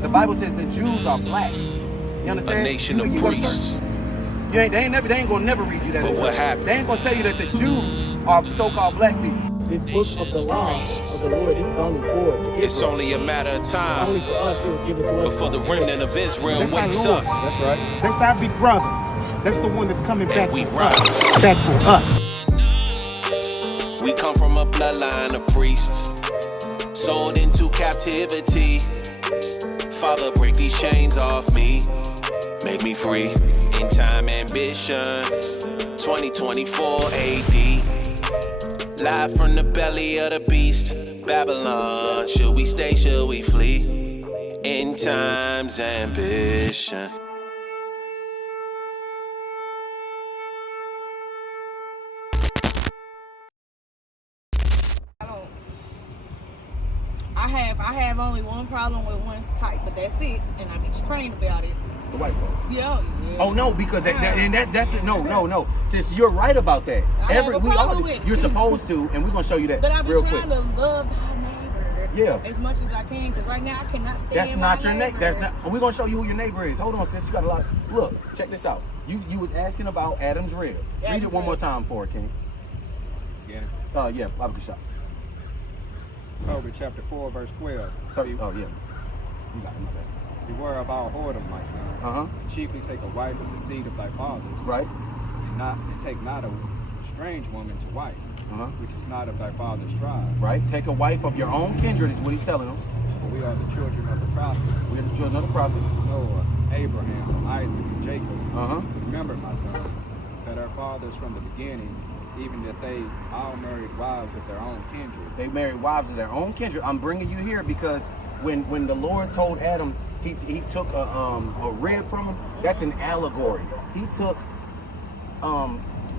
The Bible says the Jews are black. You understand? A nation of priests. They ain't gonna never read you that. But what happened? They ain't gonna tell you that the Jews are so-called black people. This book of the law of the Lord, this is only for It's only a matter of time only for us. It was given to us before the remnant of Israel That's our wakes Lord. up. That's right. That's our big brother. That's the one that's coming back And we for ride. us. Back for us. We come from a bloodline of priests, sold into captivity. Father, break these chains off me, make me free. In time ambition, 2024 AD. Live from the belly of the beast, Babylon. Should we stay, should we flee? In time's ambition. I have only one problem with one type, but that's it, and I be praying about it. The white folks. Yeah. Oh no, because that's no. Since you're right about that, I have a problem with it. you're supposed to, and we're gonna show you that But I be real trying quick. to love thy neighbor. Yeah. As much as I can, because right now I cannot stand That's my not your neighbor. neighbor. That's not. We're gonna show you who your neighbor is. Hold on, sis. You got a lot. Look, check this out. You was asking about Adam's rib. Read it one more time for it, King. Yeah. Yeah, Bible shop. Proverbs chapter 4, verse 12. Oh yeah. You got it. My bad. Beware of all whoredom, my son. Chiefly take a wife of the seed of thy fathers. Right. And take not a strange woman to wife, which is not of thy father's tribe. Right. Take a wife of your own kindred is what he's telling them. For we are the children of the prophets. We're the children of the prophets. Noah, Abraham, Isaac, and Jacob. Remember, my son, that our fathers from the beginning, even that they all married wives of their own kindred. They married wives of their own kindred. I'm bringing you here because when the Lord told Adam he took a rib from him, that's an allegory. He took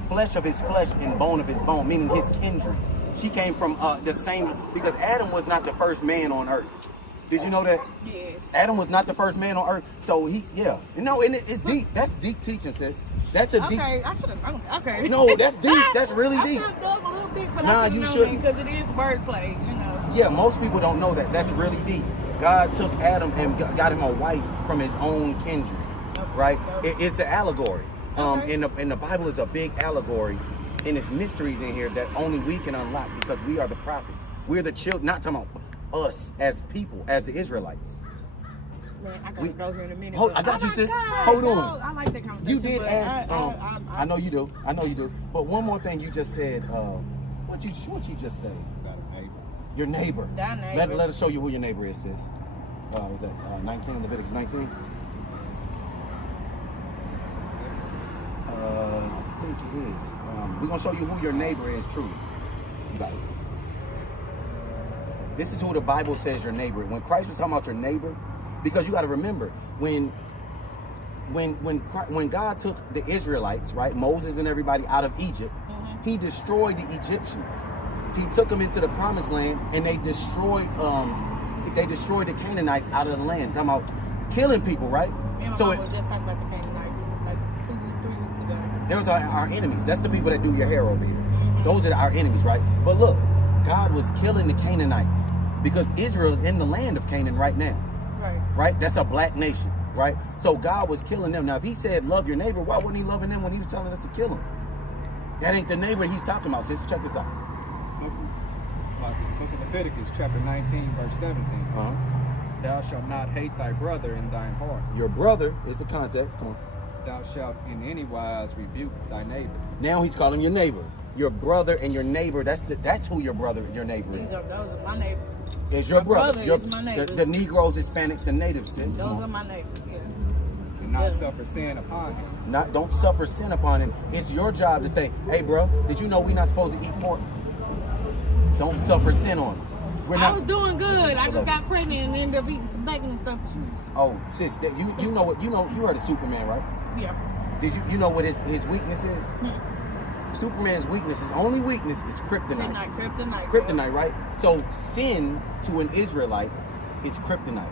flesh of his flesh and bone of his bone, meaning his kindred. She came from the same, because Adam was not the first man on earth. Did you know that? Yes. Adam was not the first man on earth. So and it's deep. That's deep teaching, sis. That's a deep. Okay, I should have. Okay. No, that's deep. That's really I deep. should have dug a little bit, but Nah, I you should have known shouldn't. because it is wordplay, you know. Yeah, most people don't know that. That's really deep. God took Adam and got him a wife from his own kindred, right? It's an allegory. And the Bible is a big allegory, and there's mysteries in here that only we can unlock because we are the prophets. We're the children, not talking about us as people, as the Israelites. Man, I gotta go here in a minute. I got you, sis. God, Hold no, on. I like that conversation. You did but ask. I I know you do. I know you do. But one more thing you just said. What you just said? About a neighbor. Your neighbor. Thy neighbor. Let us show you who your neighbor is, sis. Was that 19? Leviticus 19? I think it is. We're going to show you who your neighbor is truly. You got it. This is who the Bible says your neighbor is. When Christ was talking about your neighbor, because you got to remember, when God took the Israelites, right, Moses and everybody out of Egypt, he destroyed the Egyptians. He took them into the promised land, and they destroyed the Canaanites out of the land. Talking about killing people, right? Me and my mom was just talking about the Canaanites like 3 weeks ago. Those are our enemies. That's the people that do your hair over here. Those are our enemies, right? But look, God was killing the Canaanites because Israel is in the land of Canaan right now. Right? That's a black nation, right? So God was killing them. Now, if he said love your neighbor, why wasn't he loving them when he was telling us to kill them? That ain't the neighbor he's talking about, sis. Check this out. Book of Leviticus, chapter 19, verse 17. Thou shalt not hate thy brother in thine heart. Your brother is the context. Come on. Thou shalt in any wise rebuke thy neighbor. Now he's calling your neighbor. Your brother and your neighbor, that's who your brother and your neighbor is. Those are my neighbors. It's your brother. Is my neighbors. The Negroes, Hispanics, and natives, sis. Those are my neighbors, yeah. And not suffer sin upon him. Don't suffer sin upon him. It's your job to say, hey, bro, did you know we're not supposed to eat pork? Don't suffer sin on him. I was doing good. I just got pregnant and ended up eating some bacon and stuff. Oh, sis, you know what? You heard of Superman, right? Yeah. Did you know what his weakness is? Superman's weakness, his only weakness is kryptonite. Kryptonite, right? So sin to an Israelite is kryptonite.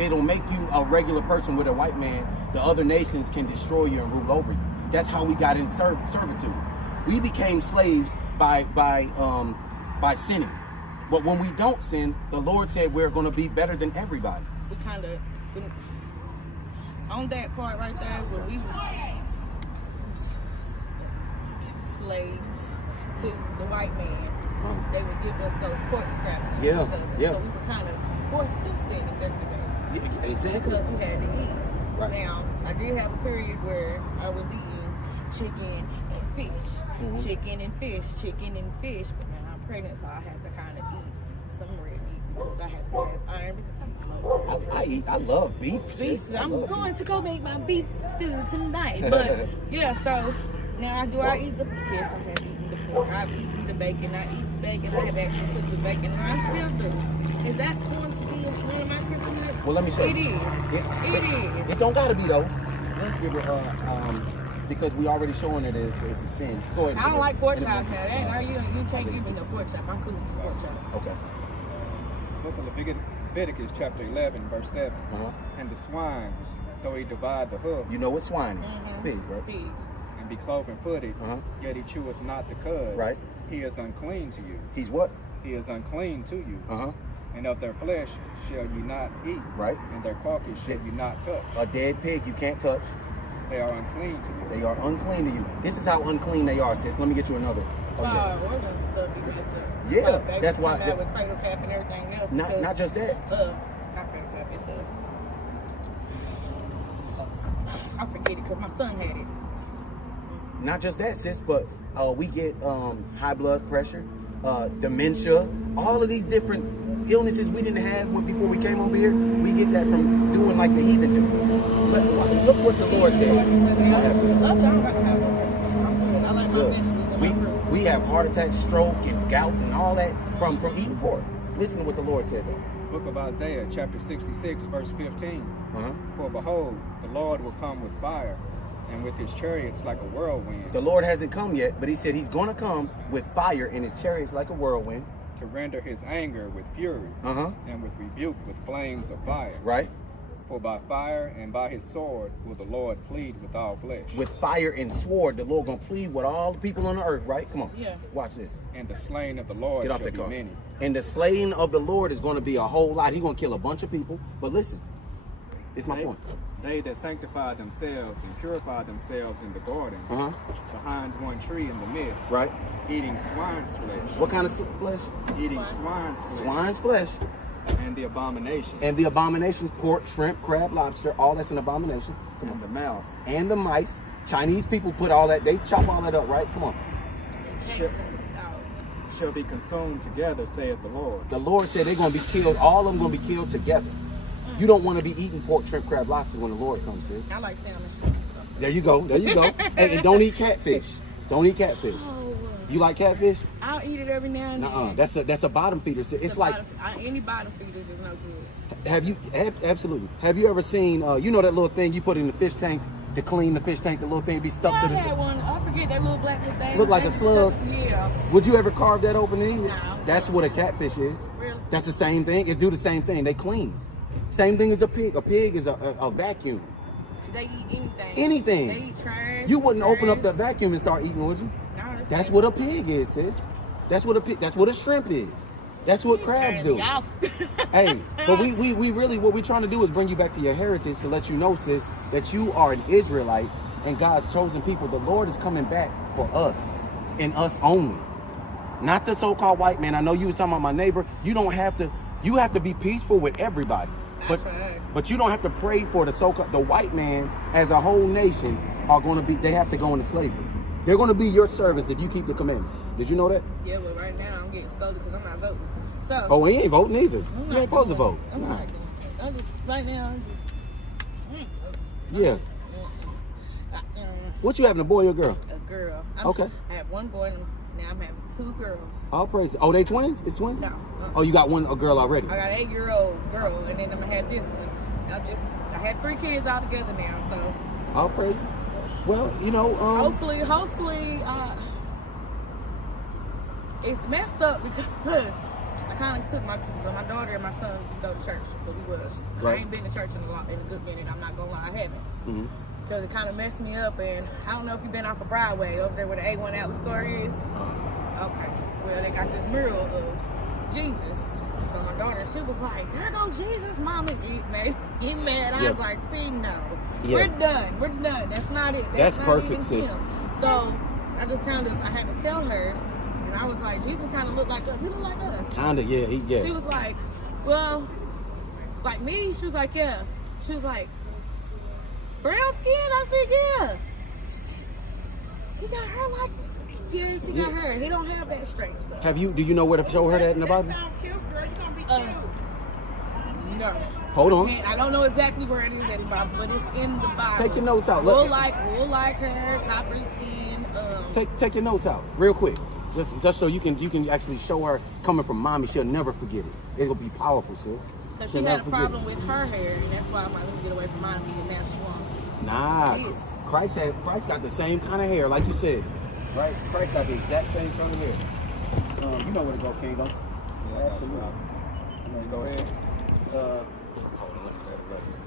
It'll make you a regular person with a white man. The other nations can destroy you and rule over you. That's how we got in servitude. We became slaves by sinning. But when we don't sin, the Lord said we're going to be better than everybody. we kind of, on that part right there, when we were slaves to the white man, they would give us those pork scraps and stuff. Yeah. So we were kind of forced to sin if that's the case. Yeah, exactly. Because we had to eat. Right. Now, I did have a period where I was eating chicken and fish. Chicken and fish. But now I'm pregnant, so I have to kind of eat some red meat because I have to have iron because I'm I love beef. I'm going to go make my beef stew tonight. But yeah, so now I eat the yes, I have eaten the pork. I've eaten the bacon. I eat the bacon. I have actually cooked the bacon, and I still do. Is that going to be one of my kryptonites? Well, let me show you. It is. It don't gotta be though. Let's give her because we already showing it as a sin. Go ahead. I don't like pork chops. You can't give me no pork chop. I'm cooking some pork chop. Okay. Book of Leviticus chapter 11, verse 7. And the swine, though he divide the hoof. You know what swine is? Pig, right? Pig. And be cloven-footed, yet he cheweth not the cud. Right. He is unclean to you. He's what? He is unclean to you. And of their flesh shall you not eat. Right. And their carcass shall you not touch. A dead pig you can't touch. They are unclean to you. They are unclean to you. This is how unclean they are, sis. Let me get you another. Our organs and stuff. Yeah, that's why. With cradle cap and everything else. Not just that. Not cradle cap. It's I forget it because my son had it. Not just that, sis, but we get high blood pressure, dementia, all of these different illnesses we didn't have before we came over here. We get that from doing like the heathen do. But look what the Lord says. We have heart attacks, stroke, and gout, and all that from eating pork. Listen to what the Lord said though. Book of Isaiah, chapter 66, verse 15. For behold, the Lord will come with fire, and with his chariots like a whirlwind. The Lord hasn't come yet, but he said he's going to come with fire in his chariots like a whirlwind. To render his anger with fury, and with rebuke with flames of fire. Right. For by fire and by his sword will the Lord plead with all flesh. With fire and sword, the Lord going to plead with all the people on the earth, right? Come on. Yeah. Watch this. And the slain of the Lord shall be many. And the slaying of the Lord is going to be a whole lot. He's going to kill a bunch of people. But listen, it's my point. They that sanctify themselves and purify themselves in the garden, behind one tree in the midst, right, eating swine's flesh. What kind of flesh? Eating swine's flesh. Swine's flesh. And the abomination. And the abominations, pork, shrimp, crab, lobster, all that's an abomination. Come on. The mouse. And the mice. Chinese people put all that, they chop all that up, right? Come on. Shall be consumed together, saith the Lord. The Lord said they're going to be killed, all of them going to be killed together. You don't want to be eating pork, shrimp, crab, lobster when the Lord comes, sis. I like salmon. There you go. There you go. and don't eat catfish. Don't eat catfish. You like catfish? I'll eat it every now and then. That's a bottom feeder. It's like any bottom feeders is no good. Have you absolutely? Have you ever seen? You know that little thing you put in the fish tank to clean the fish tank. The little thing be stuck to the. I had one. I forget that little black thing. Look like a slug. Yeah. Would you ever carve that open and eat it? No. That's what a catfish is. Really? That's the same thing. It do the same thing. They clean. Same thing as a pig. A pig is a vacuum. They eat anything. Anything. They eat trash. You wouldn't open up the vacuum and start eating, would you? No, that's what a pig is, sis. That's what a pig. That's what a shrimp is. That's what crabs do. Hey, but we really, what we're trying to do is bring you back to your heritage to let you know, sis, that you are an Israelite and God's chosen people. The Lord is coming back for us and us only. Not the so-called white man. I know you were talking about my neighbor. You don't have to, you have to be peaceful with everybody. But you don't have to pray for the so-called, the white man as a whole nation are going to be, they have to go into slavery. They're going to be your servants if you keep the commandments. Did you know that? Yeah, but right now I'm getting scolded because I'm not voting. So. Oh, we ain't voting either. You ain't supposed to vote. I'm not doing it. I'm just, right now, Yeah. What you having, a boy or a girl? A girl. Okay. I have one boy and now I'm having 2 girls. All praise. Oh, they twins? It's twins? No. Oh, you got a girl already? I got an 8-year-old girl and then I'm going to have this one. I had 3 kids all together now, so. All praise. Well, you know, hopefully, it's messed up because I kind of took my daughter and my son to go to church, but we was. And right. I ain't been to church in a good minute. I'm not gonna lie, I haven't. Because it kind of messed me up, and I don't know if you've been off of Broadway over there where the A1 Outlet store is. Okay. Well, they got this mural of Jesus. So my daughter, she was like, there go Jesus, Mama. He mad. I was like, see, no. Yeah. We're done. That's not it. That's not perfect, even sis. him. So I just kind of, I had to tell her, and I was like, Jesus kind of looked like us. He looked like us. Kinda, yeah. She was like, well, like me? She was like, yeah. She was like, brown skin? I said, yeah. She said, he got her like, yes, he got her. He don't have that straight stuff. Do you know where to show her that in the Bible? No. Hold on. I don't know exactly where it is in the Bible, but it's in the Bible. Take your notes out. We'll like her, copper skin. Take your notes out real quick. Just so you can actually show her coming from mommy. She'll never forget it. It'll be powerful, sis. Because she had a problem with her hair, and that's why I'm like, let me get away from mine, and now she wants. Nah. This. Christ got the same kind of hair, like you said. Right? Christ got the exact same kind of hair. You know where to go, King, don't you? Yeah, absolutely. You want to go ahead? Hold on, let me grab it right here.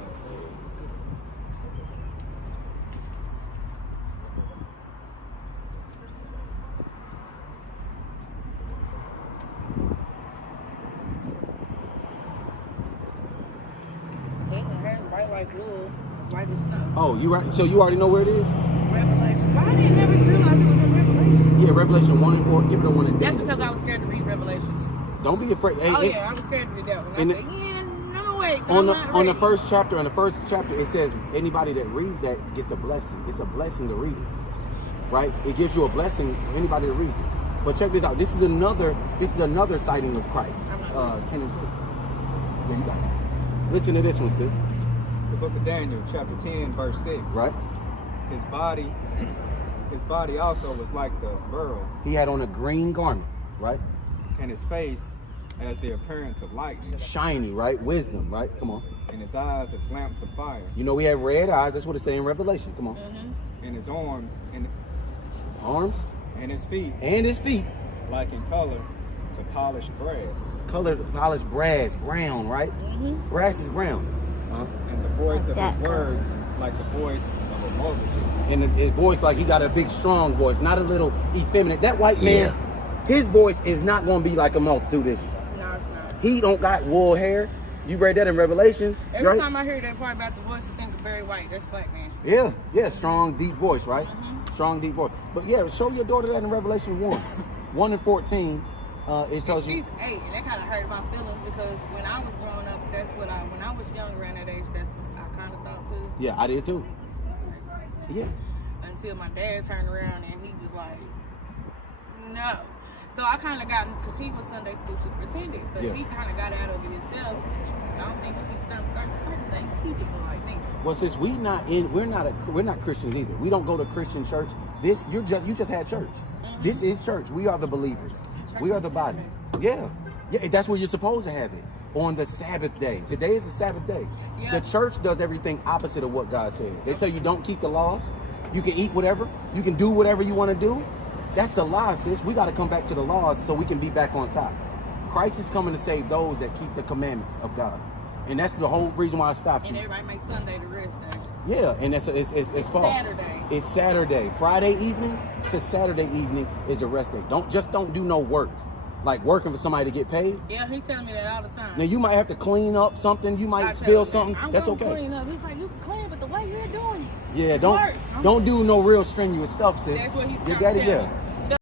Her hair's white like wool. It's white as snow. Oh, you right? So you already know where it is? Revelation. Why did I never realize it was in Revelation? Yeah, Revelation 1 and 4. Give it a 1 and 4. That's because I was scared to read Revelations. Don't be afraid. Hey, I was scared to read that one. I said, no, wait. On the first chapter, it says anybody that reads that gets a blessing. It's a blessing to read it, right? It gives you a blessing for anybody that reads it. But check this out. This is another sighting of Christ. 10 and 6. Yeah, you got it. Listen to this one, sis. The book of Daniel, chapter 10, verse 6. Right. His body also was like the beryl, He had on a green garment, right? and his face as the appearance of lightning, Shiny, right? Wisdom, right? Come on. and his eyes as lamps of fire, You know we have red eyes. That's what it says in Revelation. Come on. and his arms His arms and his feet and his feet, like in color to polished brass, colored polished brass, brown, right? Brass is brown. and the voice of his words like the voice of a multitude. And his voice, like he got a big, strong voice, not a little effeminate. That white man, his voice is not going to be like a multitude, is he? No, it's not. He don't got wool hair. You read that in Revelation. Every right? time I hear that part about the voice, I think of Barry White. That's black man. Yeah, strong, deep voice, right? Strong, deep voice. But yeah, show your daughter that in Revelation 1. 1 and 14. It tells you. She's 8, and that kind of hurt my feelings because when I was growing up, when I was young around that age, that's what I kind of thought too. Yeah, I did too. Yeah. Until my dad turned around and he was like, no. So I kind of got, because he was Sunday school superintendent, but he kind of got out of it himself. I don't think he's certain things he didn't like neither. Well, since we're not Christians either. We don't go to Christian church. You just had church. This is church. We are the believers. We are the body. Yeah, that's where you're supposed to have it. On the Sabbath day. Today is the Sabbath day. Yeah. The church does everything opposite of what God says. They tell you don't keep the laws. You can eat whatever. You can do whatever you want to do. That's a lie, sis. We got to come back to the laws so we can be back on top. Christ is coming to save those that keep the commandments of God. And that's the whole reason why I stopped you. And everybody makes Sunday the rest day. Yeah, and it's false. Saturday. It's Saturday. Friday evening to Saturday evening is the rest day. Don't do no work. Like working for somebody to get paid. Yeah, he telling me that all the time. Now you might have to clean up something. You might spill something. That's okay. Clean up. He's like, you can clean, but the way you're doing it. Yeah, don't do no real strenuous stuff, sis. That's what he's Your trying to daddy, tell yeah. me.